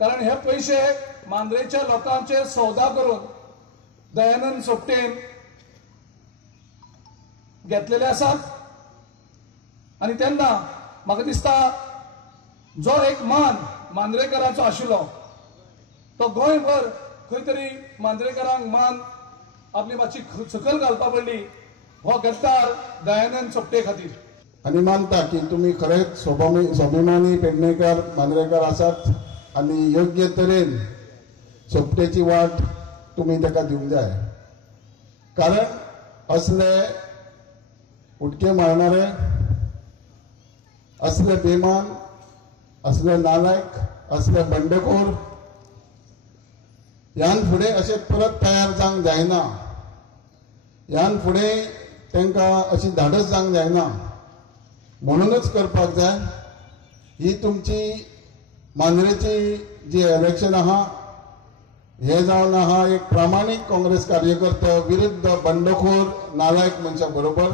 कारण हे पैसे मांद्रेच्या लोकांचे सौदा करून दयानंद सोपटेन घेतलेले आसात आणि तेन्ना म्हाका दिसता जो एक मान मांद्रेकरांचो आशिल्लो तो गोंयभर खंय तरी मांद्रेकरांक मान आपली मातशी सकल घालपा पडली हो गद्दार दयानंद सोपटे खातीर। आणि मानता की तुम्ही खरेच स्वाभिमानी पेडणेकर मांद्रेकर आसात आणि योग्य तरेन सोपटेची वाट तुम्ही ताका दिवंक जाय। कारण असले उडके मारणारे, असले बेमान, असले नालायक, असले बंडखोर ह्यान फुडें अशें परत तयार जावंक जायना। ह्यान फुडें तांकां अशी धाडस जावंक जायना। म्हणूनच करपाक जाय ही तुमची मांद्रेची जी इलेक्शन आहा हे जावन आहा एक प्रामाणीक काँग्रेस कार्यकर्त्या विरुद्ध बंडखोर नालायक मनशा बरोबर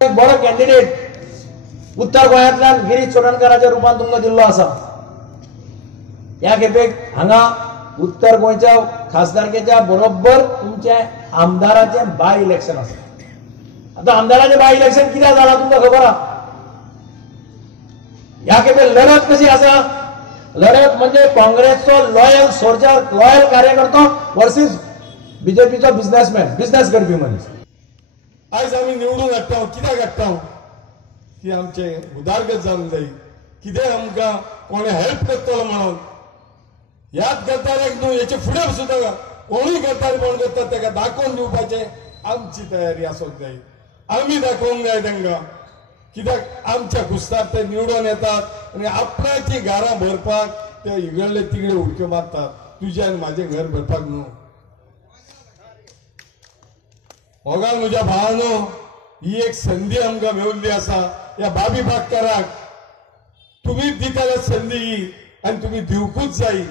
एक बरो कॅन्डिडेट उत्तर गोंयांतल्यान गिरीश चोडणकराच्या रुपान तुमकां दिल्लो आसा। ह्या खेपेक हांगा उत्तर गोंयच्या खासदारकेच्या बरोबर तुमचे आमदाराचे बाय इलेक्शन आसा। आता आमदाराचे बाय इलेक्शन कित्याक जालां तुमकां खबर आहा? ह्या खेपे लढत कशी आसा? लढत म्हणजे काँग्रेसचो लॉयल सोल्जर, लॉयल कार्यकर्तो वर्सेस बीजेपीचो बिझनेसमॅन, बिझनेस करपी मनीस। आज आम्ही निवडून हाडटा कित्याक हाडटा की आमचे उदारगत जावंक जाय, कितें आमकां कोणे हेल्प करतलो म्हणून। ह्याच गद्दाराक न्हू हेचे फुडें सुद्दां कोणूय गद्दार कोण करता ताका दाखोवन दिवपाचे आमची तयारी आसूंक जाय। आमी दाखोवंक जाय तांकां कित्याक आमच्या कुस्तार ते निवडून येतात आणि आपणाची घरां भरपाक ते इगडले तिगडे उडक्यो मारतात। तुझे आनी म्हाजें घर भरपाक न्हू। होगाल म्हज्या भावानो, ही एक संधी आमकां मेवल्ली आसा ह्या बाबी बागकाराक। तुम्ही दिताल्या संधी ही आणि तुम्ही दिवकूच जाय।